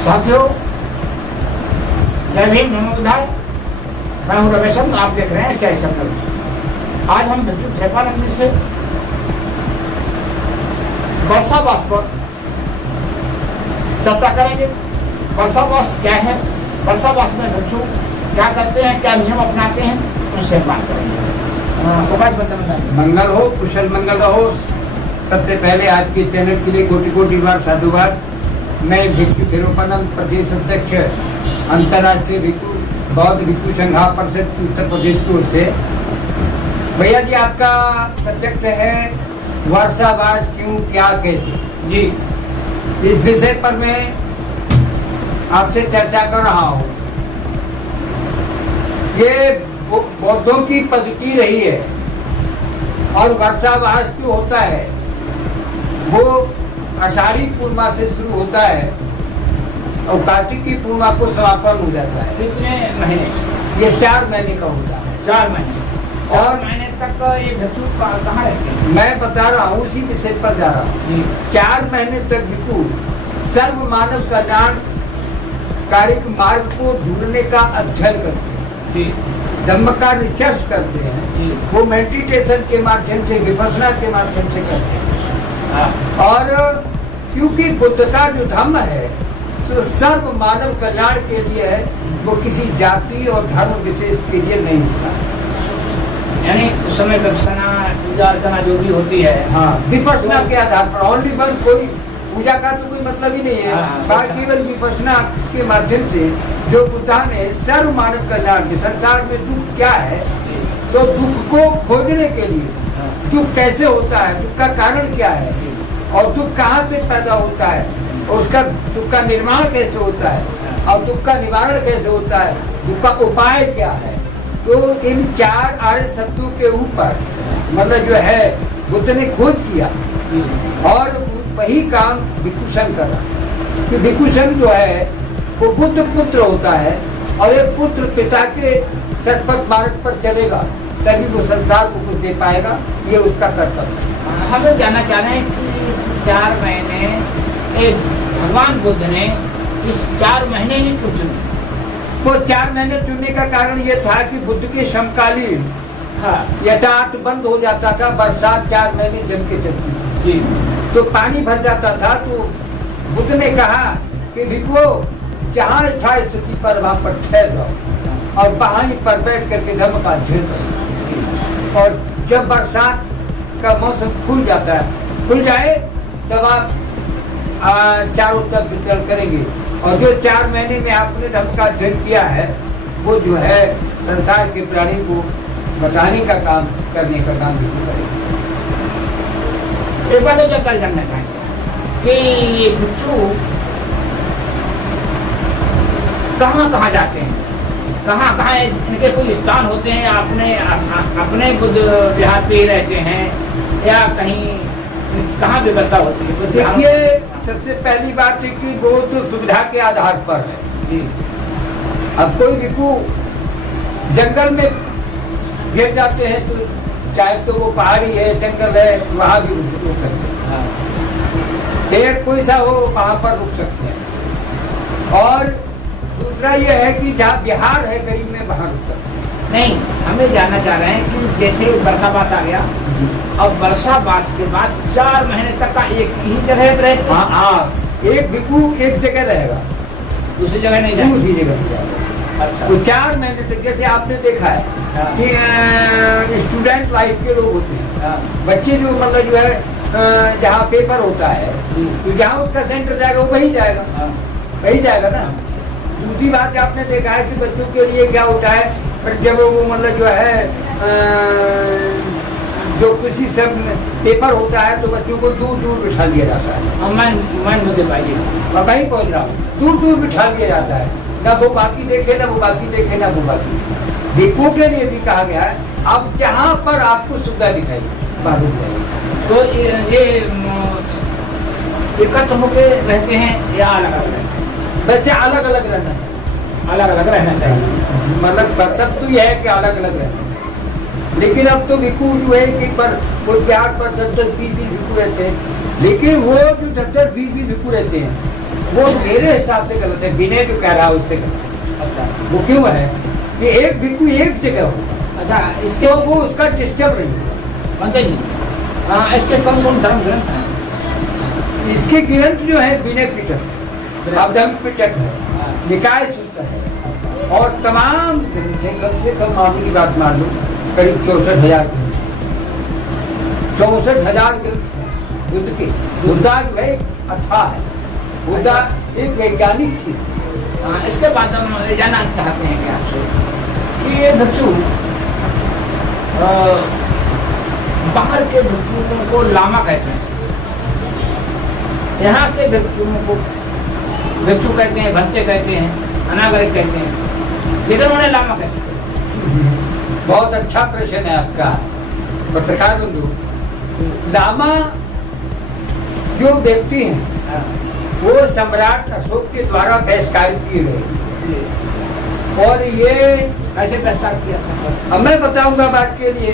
साथियों, जय भीम, नमो बुद्धाय। मैं हूँ रमेशम, आप देख रहे हैं जय सब। आज हम भिक्षु थेपानंद जी से वर्षावास पर चर्चा करेंगे। वर्षावास क्या है, वर्षावास में भिक्षु क्या करते हैं, क्या नियम अपनाते हैं, उससे बात करेंगे। मंगल हो, कुशल मंगल रहो। सबसे पहले आज के चैनल के लिए कोटि कोटि बार साधुवाद। मैं भिक्षु थेरोपानंद, प्रदेश अध्यक्ष अंतर्राष्ट्रीय भिक्षु बौद्ध भिक्षु संघ परिषद उत्तर प्रदेश की ओर से। भैया जी, आपका सब्जेक्ट है वर्षावास क्यों, क्या, कैसे जी। इस विषय पर मैं आपसे चर्चा कर रहा हूँ। ये बौद्धों की पद्धति रही है और वर्षावास जो होता है वो आषाढ़ी पूर्णिमा से शुरू होता है और कार्तिक की पूर्णिमा को समापन हो जाता है। कितने महीने? ये 4 महीने का होता है। 4 महीने। 4 महीने तक ये भिक्षु कहाँ रहते हैं? मैं बता रहा हूँ, उसी विषय पर जा रहा हूँ। 4 महीने तक भिक्षु सर्व मानव कल्याण कारिक मार्ग को ढूंढने का अध्ययन करते हैं, धम्म का रिसर्च करते हैं। वो मेडिटेशन के माध्यम से, विपश्यना के माध्यम से करते हैं। और क्योंकि बुद्ध का जो धम्म है तो सर्व मानव कल्याण के लिए है, वो किसी जाति और धर्म विशेष के लिए नहीं होता। यानी उस समय विपश्यना, पूजा अर्चना जो भी होती है, हाँ, विपश्यना के आधार पर। ओनली वन, कोई पूजा का तो कोई मतलब ही नहीं है। केवल विपश्यना के माध्यम से जो बुद्धा ने सर्व मानव कल्याण के, संसार में दुख क्या है तो दुख को खोजने के लिए, दुख कैसे होता है, दुख का कारण क्या है और दुख कहाँ से पैदा होता है और उसका दुख का निर्माण कैसे होता है और दुख का निवारण कैसे होता है, दुख का उपाय क्या है। तो इन 4 आर्य सत्यों के ऊपर मतलब जो है बुद्ध ने खोज किया और वही काम भिक्षुषण करा। कि भिक्षुषण जो है वो बुद्ध पुत्र होता है और एक पुत्र पिता के सतपथ मार्ग पर चलेगा तभी वो संसार को कुछ दे पाएगा। ये उसका कर्तव्य है। हम लोग जानना चाह रहे हैं कि 4 महीने एक भगवान बुद्ध ने इस 4 महीने ही क्यों चुने? वो 4 महीने चुनने का कारण ये था कि बुद्ध के समकालीन यथार्थ बंद हो जाता था। बरसात 4 महीने जम के चलती थी जी, तो पानी भर जाता था। तो बुद्ध ने कहा कि भिक्षुओं, जहाँ था स्थिति पर वहाँ पर ठहर जाओ और पहाड़ी पर बैठ करके धम्म का अध्ययन करो। और जब बरसात का मौसम खुल जाता है, खुल जाए तब आप चारों तरफ विचरण करेंगे और जो 4 महीने में आपने धम्म का अध्ययन किया है वो जो है संसार के प्राणी को बताने का काम, करने का काम भिक्षु करेंगे। एक बात जो कल जानना चाहेंगे कि ये भिक्षु कहाँ कहाँ जाते हैं, कहाँ कहाँ इनके कोई स्थान होते हैं, अपने बुद्ध विहार पे ही रहते हैं या कहीं कहाँ व्यवस्था होती है? देखिए, सबसे पहली बात है कि वो तो सुविधा के आधार पर है। अब कोई भिक्षु जंगल में गिर जाते हैं तो चाहे तो वो पहाड़ी है, जंगल है, वहाँ भी रुक सकते हैं। पेड़ कोई सा हो वहाँ पर रुक सकते हैं। और दूसरा ये है कि जहाँ बिहार है करीब में, वहाँ रुक सकते हैं। नहीं, हमें जानना चाह रहे हैं कि जैसे वर्षावास आ गया और वर्षावास के बाद 4 महीने तक का एक ही जगह पर रहते? हाँ, एक भिक्षु एक जगह रहेगा, दूसरी जगह नहीं जाएगा। दूसरी जगह नहीं जाएगा। अच्छा। तो 4 महीने तक, जैसे आपने देखा है कि स्टूडेंट लाइफ के लोग होते हैं, बच्चे जो मतलब जो है जहाँ पेपर होता है तो जहाँ उसका सेंटर जाएगा वो वही जाएगा ना। दूसरी बात आपने देखा है कि बच्चों के लिए क्या होता है, पर जब वो मतलब जो है जो किसी सब पेपर होता है तो बच्चों को दूर दूर बिठा दिया जाता है। मैं मुझे पाइए, मैं वही पहुँच रहा हूँ, दूर दूर बिठा दिया जाता है। ना वो बाकी देखे, ना वो बाकी देखे, ना वो बाकी। भिक्षुओं के लिए भी कहा गया है आप जहाँ पर आपको सुविधा दिखाई बाहर जाइए। तो ये एकत्र होके रहते हैं या अलग अलग रहते हैं? बच्चे अलग अलग रहना चाहिए। अलग अलग रहना चाहिए, मतलब कर्तव्य तो यह है कि अलग अलग रहना। लेकिन अब तो भिक्षु जो है कि पर कोई बिहार पर 10-10, 20-20 भिक्षु रहते हैं। लेकिन वो जो 10-10, 20-20 भिक्षु रहते हैं वो मेरे हिसाब से गलत है। विनय जो कह रहा है उससे गलत। अच्छा, वो क्यों है कि एक भिक्खु एक जगह होगा। अच्छा, इसके तो वो उसका डिस्टर्ब नहीं होगा। पंडित जी, हाँ, इसके कौन कौन धर्म ग्रंथ हैं? इसके ग्रंथ जो है विनय पिटक, अवधम पिटक है, निकाय सूत्र है और तमाम ग्रंथ हैं। कम से कम मामूली की बात मान लो करीब 64,000 ग्रंथ, 64,000 ग्रंथ है बुद्ध के। बुद्धा जो है अथाह है, बुद्धा एक वैज्ञानिक चीज। हाँ, इसके बाद हम ये जानना चाहते हैं कि आपसे कि ये भिक्षु बाहर के भिक्षुओं को लामा कहते हैं, यहाँ के भिक्षुओं को भिक्षु कहते हैं, भंते कहते हैं, अनागरिक कहते हैं, इधर उन्हें लामा कैसे कहते हैं? बहुत अच्छा प्रश्न है आपका पत्रकार बंधु। लामा जो व्यक्ति हैं हाँ, वो सम्राट अशोक के द्वारा बहिष्कार किए गए और ये कैसे प्रस्ताव किया था? अब मैं बताऊंगा बात के लिए।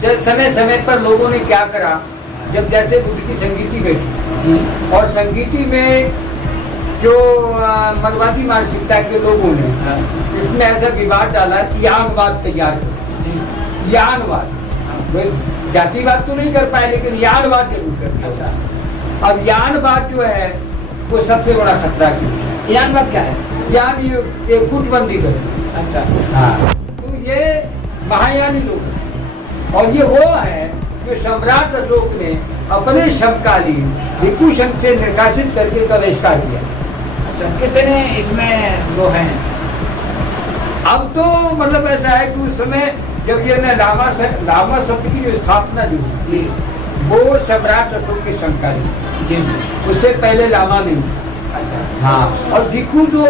जब समय समय पर लोगों ने क्या करा, जब जैसे बुद्ध की संगीति बैठी और संगीति में जो मर्वादी मानसिकता के लोगों ने इसमें ऐसा विवाद डाला कि यानवाद तैयार कर, यानवाद, जातिवाद तो नहीं कर पाए लेकिन यानवाद जरूर कर। अच्छा, अब यानवाद जो है वो सबसे बड़ा खतरा की। यानवाद क्या है? यान ये गुटबंदी करे। अच्छा, हाँ, तो ये महायानी लोग हैं और ये वो है जो सम्राट अशोक ने अपने समकालीन भिक्षु संघ से निकासित करके का बहिष्कार किया। अच्छा, कितने इसमें वो हैं? अब तो मतलब ऐसा है कि उस समय जब ये ने लामा शब्द की जो स्थापना दी जी, वो सम्राट अशोक के समकालीन, जी, उससे पहले लामा नहीं था। अच्छा, हाँ, और भिक्षु जो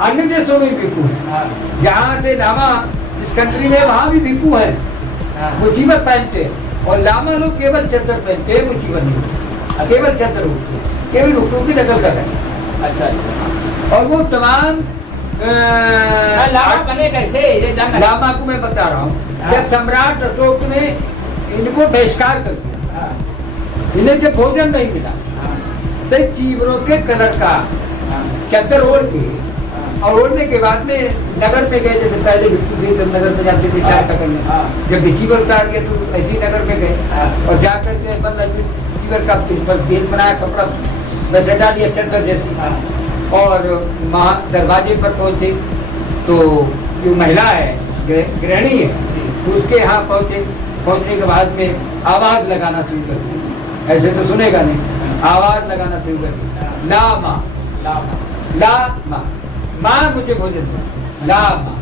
अन्य देशों में भिक्षु है, हाँ, जहाँ से लामा जिस कंट्री में वहाँ भी भिक्षु है, हाँ, वो जीवन पहनते हैं और लामा लोग केवल चद्दर पहनते हैं, वो जीवन नहीं, केवल चद्दर उठते, केवल हुक्मों की नकल कर रहे हैं। अच्छा, अच्छा, और वो तमाम लामा बने कैसे ये जानना? लामा को मैं बता रहा हूँ, जब सम्राट अशोक ने इनको बहिष्कार कर दिया, हाँ, इन्हें जब भोजन नहीं मिला हाँ, तो चीवरों के कलर का हाँ, चद्दर ओढ़ के हाँ, और ओढ़ने के बाद में नगर में गए। जैसे पहले भिक्षु थे जब नगर में जाते थे चाय का करने, हाँ, जब चीवर उतार गए तो ऐसी नगर में गए हाँ, और जाकर के चीवर का बेल बनाया, कपड़ा वैसे डाल दिया चद्दर जैसी, हाँ, और वहाँ दरवाजे पर पहुंचे तो जो महिला है गृहिणी है तो उसके यहाँ पहुंचने के बाद में आवाज लगाना शुरू कर दी। ऐसे तो सुनेगा नहीं, आवाज लगाना शुरू कर दी, ला माँ, लामा, ला माँ, माँ मुझे भोजन दो, ला माँ,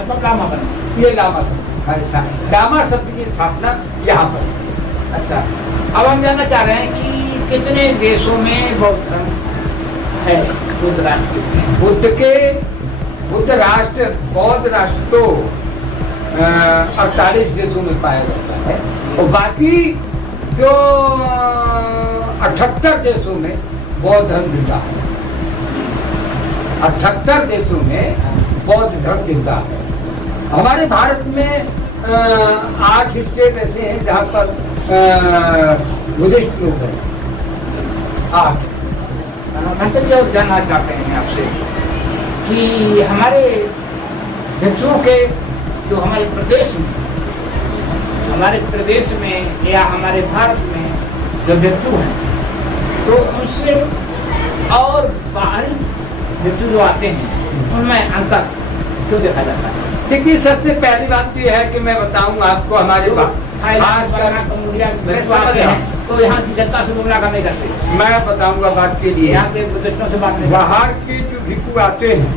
अब लामा बने। ये लामा शब्द, लामा शब्द की स्थापना यहाँ पर। अच्छा, अब हम जानना चाह रहे हैं कि कितने देशों में बौद्ध धर्म है? बुद्ध राष्ट्र में बुद्ध राष्ट्र, बौद्ध राष्ट्र तो 48 देशों में पाया जाता है और बाकी जो 78 देशों में बौद्ध धर्म जिंदा है। 78 देशों में बौद्ध धर्म जिंदा है। हमारे भारत में 8 स्टेट ऐसे हैं जहाँ पर बुद्धिस्ट लोग हैं, 8। मैं और जानना चाहते हैं आपसे कि हमारे भिक्षुओं के जो हमारे प्रदेश में या हमारे भारत में जो भिक्षु हैं तो उनसे और बाहरी भिक्षु जो आते हैं उनमें अंतर क्यों देखा जाता है? देखिए, सबसे पहली बात तो यह है कि मैं बताऊंगा आपको, हमारे तो यहाँ की जनता से मुलाकात नहीं करते। मैं बताऊंगा बात के लिए, यहाँ के बुद्धिस्टों से बात नहीं। बाहर के जो भिक्षु आते हैं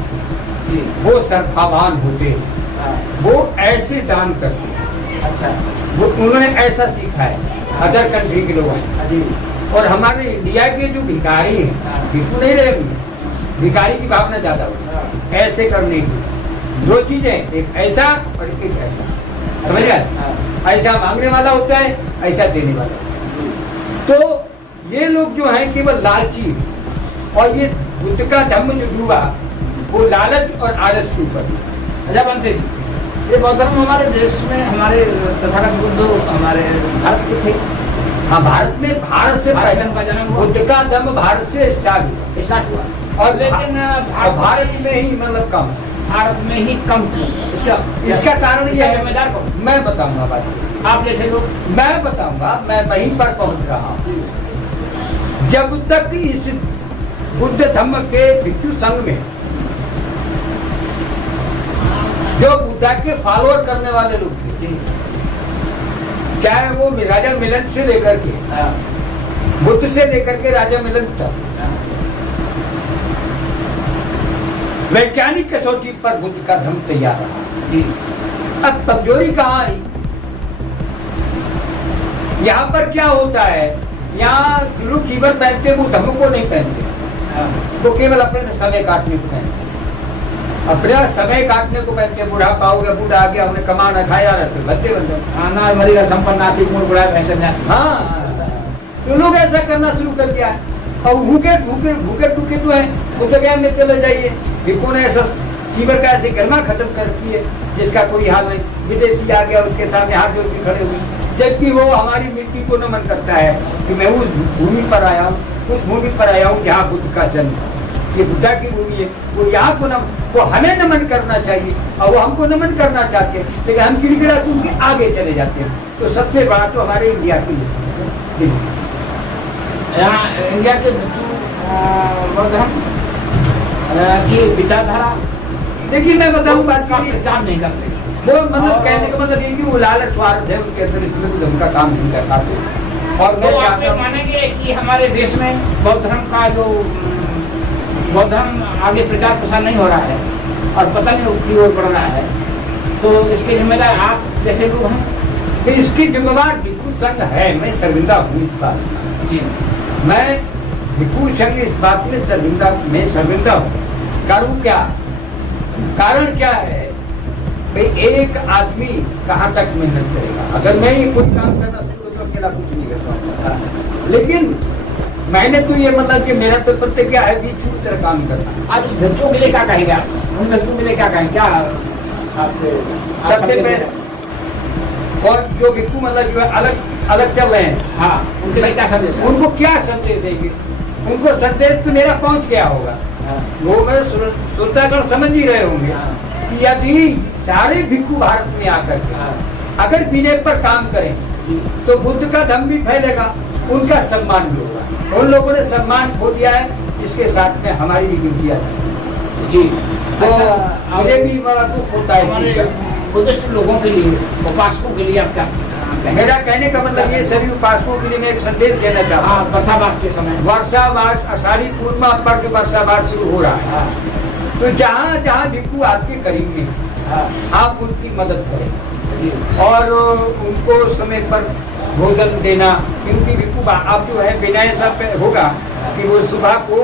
वो सर्वभावान होते हैं, वो ऐसे दान करते हैं। अच्छा, वो उन्होंने ऐसा सीखा है, अदर कंट्री के लोग हैं। और हमारे इंडिया के जो भिखारी हैं, भिक्षु नहीं रहे, भिखारी की भावना ज्यादा होती है। ऐसे करने की 2 चीजें, एक ऐसा और एक ऐसा, समझ गए? ऐसा मांगने वाला होता है, ऐसा देने वाला। तो ये लोग जो हैं केवल लालची, और ये बुद्ध का धर्म जो डूबा वो लालच और आलस के ऊपर। अच्छा बनते जी, ये बौद्ध धर्म हमारे देश में, हमारे तथागत बुद्ध हमारे भारत के थे। हाँ, भारत में, भारत से का जन्म बुद्ध का धर्म भारत से स्टार्ट हुआ। और लेकिन भारत में ही मतलब कम, भारत में ही कम क्यों? इसका कारण ये है, जिम्मेदार कौन? मैं बताऊंगा बात, आप जैसे लोग, मैं बताऊंगा, मैं वहीं पर पहुंच रहा हूँ। जब तक इस बुद्ध धम्म के भिक्षु संघ में जो बुद्धा के फॉलोअर करने वाले लोग थे, चाहे वो राजा मिलन से लेकर के, बुद्ध से लेकर के राजा मिलन तक, वैज्ञानिक कसौटी पर बुद्ध का धम्म तैयार रहा। अब कमजोरी कहाँ आई? यहाँ पर क्या होता है, यहाँ लोग कीवर पहनते, वो धम्म को नहीं पहनते, वो केवल अपने समय काटने को पहनते, अपना समय काटने को पहनते। बूढ़ा पाओगे, बूढ़ा आ गया, हमने कमाना खाया रहते, बच्चे बन जाते, खाना मरीगा संपन्नासी मोर बुढ़ा भैंस न्यासी। हाँ, तो लोग ऐसा करना शुरू कर दिया है। और भूखे भूखे भूखे टूके तो है, बुद्धगया में चले जाइए, भिक्षु ने ऐसा कीवर का ऐसे गर्मा खत्म कर दी है जिसका कोई हाल नहीं। विदेशी आ गया, उसके सामने हाथ जोड़ के खड़े हुए, जबकि वो हमारी मिट्टी को नमन करता है कि मैं उस भूमि पर आया हूँ, उस भूमि पर आया हूँ जहाँ बुद्ध का जन्म, ये बुद्धा की भूमि है, वो यहाँ को वो हमें नमन करना चाहिए और वो हमको नमन करना चाहते हैं, लेकिन हम गिड़गिड़ा के उनके आगे चले जाते हैं। तो सबसे बड़ा तो हमारे इंडिया की यहाँ इंडिया के भिक्षु की विचारधारा, देखिए मैं बताऊँ बात का प्रचार नहीं करते, वो मतलब कहने का मतलब ये कि वो लालच स्वार्थ है उनके अंदर, इसमें कुछ उनका काम नहीं कर पाते। और मैं आप मानेंगे कि हमारे देश में बौद्ध धर्म का जो बौद्ध धर्म आगे प्रचार प्रसार नहीं हो रहा है और पता नहीं की ओर बढ़ रहा है, तो इसके जिम्मेदार आप जैसे लोग हैं? इसकी जिम्मेवार भिक्षु संघ है, मैं शर्मिंदा हूँ इस बात जी, मैं भिक्षु संघ इस बात में शर्मिंदा हूँ। कारण क्या है भाई, एक आदमी कहाँ तक मेहनत करेगा? अगर मैं ये कोई काम करना शुरू तो अकेला कुछ नहीं कर पाऊंगा, लेकिन मैंने तो ये मतलब कि मेरा तो प्रत्येक क्या है कि पूरी तरह काम करना। आज भिक्षुओं के लिए क्या कहेंगे आप? उन भिक्षुओं के लिए क्या कहेंगे? क्या सबसे पहले और जो भिक्षु मतलब जो अलग चल रहे हैं, हाँ, उनके लिए क्या संदेश है? उनको क्या संदेश देंगे? उनको संदेश तो मेरा पहुंच गया होगा। वो मैं श्रोतागण समझ ही रहे होंगे कि यदि सारे भिक्षु भारत में आकर के अगर विनय पर काम करें तो बुद्ध का धम्म भी फैलेगा, उनका सम्मान भी होगा। उन लोगों ने सम्मान खो दिया है, इसके साथ में हमारी भी गिनती है जी। तो मुझे भी बड़ा दुख होता है बुद्धिस्ट लोगों के लिए, उपासकों के लिए आप क्या? मेरा कहने का मतलब ये सभी उपासकों के लिए मैं एक संदेश देना चाहता हूँ। वर्षावास के समय, वर्षावास आषाढ़ी पूर्णिमा पर जो वर्षावास शुरू हो रहा है, तो जहाँ जहाँ भिक्षु आपके करीब में, आप उनकी मदद करें और उनको समय पर भोजन देना, क्योंकि भिक्षु आप जो है विनय सब होगा कि वो सुबह को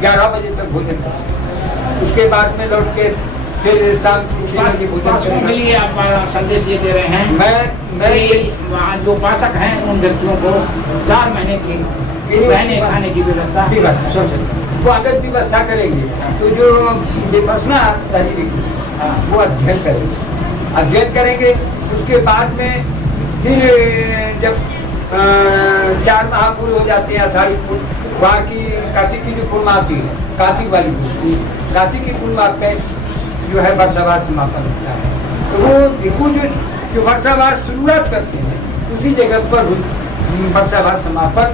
11 बजे तक भोजन करें, उसके बाद में लौट के फिर शाम की भोजन के लिए आप संदेश ये दे रहे हैं। मैं जो उपासक हैं उन व्यक्तियों को 4 महीने की रहने खाने की व्यवस्था वो अगर व्यवस्था करेंगे तो जो विपश्यना वो अध्ययन करेंगे। उसके बाद में फिर जब 4 माह पूरे हो जाते हैं, आषाढ़ी पूर्णिमा, वहाँ की कार्तिक की जो पूर्णिमा आती है, कार्तिक वाली कार्तिक की पूर्णिमा पे जो है वर्षावास समापन होता है। तो वो भिक्षु जो वर्षावास शुरुआत करते हैं उसी जगह पर वर्षावास समापन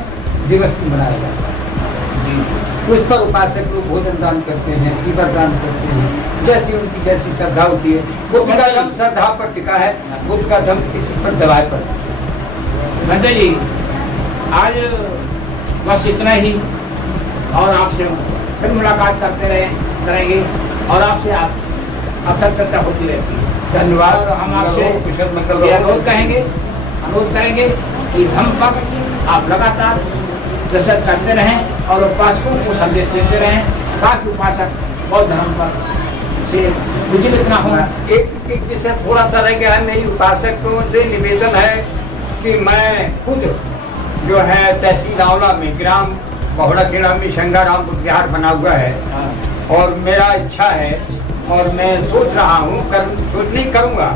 दिवस मनाया जाता है। उस पर उपासक लोग भोजन दान करते हैं, शिवर दान करते हैं, जैसी उनकी जैसी श्रद्धा होती है। बुद्ध का धम्म श्रद्धा पर टिका है, बुद्ध का धम्म किसी पर दबाए पर। संजय जी, आज बस इतना ही, और आपसे फिर मुलाकात करेंगे और आपसे अक्सर चर्चा होती रहती है। धन्यवाद। और हम आपसे अनुरोध करेंगे कि धम्म पर आप लगातार रिसर्च करते रहें और उपासकों को संदेश देते रहें, ताकि उपासक बौद्ध धर्म पर से विचलित न हो। एक विषय थोड़ा सा रह गया है, मेरी उपासकों से निवेदन है कि मैं खुद जो है तहसील आंवला में ग्राम बहुड़ाखेड़ा में शंगाराम बुद्ध विहार बना हुआ है, और मेरा इच्छा है और मैं सोच रहा हूँ, नहीं करूँगा,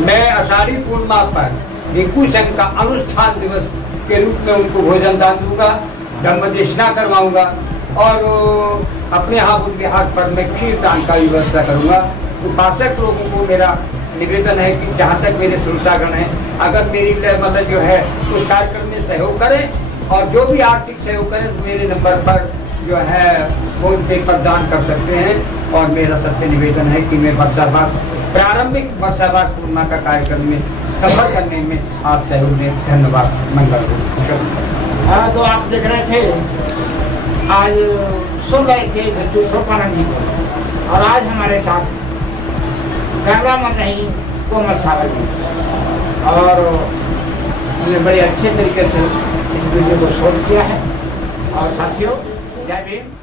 मैं आषाढ़ी पूर्णिमा पर भिक्षु संघ का अनुष्ठान दिवस के रूप में उनको भोजन दान दूंगा धम्मदेशना करवाऊंगा और अपने यहाँ बुद्ध विहार पर मैं खीरदान का व्यवस्था करूंगा। उपासक लोगों को मेरा निवेदन है कि जहाँ तक मेरे श्रोतागण हैं, अगर मेरी मतलब जो है उस कार्यक्रम में सहयोग करें और जो भी आर्थिक सहयोग करें तो मेरे नंबर पर जो है फोन पे पर दान कर सकते हैं। और मेरा सबसे निवेदन है कि मैं वर्षावास प्रारंभिक वर्षावास पूर्णिमा का कार्यक्रम में सफल करने में आप सहयोग में धन्यवाद। मंगल हो। हाँ, तो आप देख रहे थे, आज सुन रहे थे भिक्षु स्वरूपानंद जी को, और आज हमारे साथ गंगा मन नहीं कोमल सागर जी, और हमने बड़े अच्छे तरीके से इस वीडियो को शूट किया है। और साथियों, जय भीम।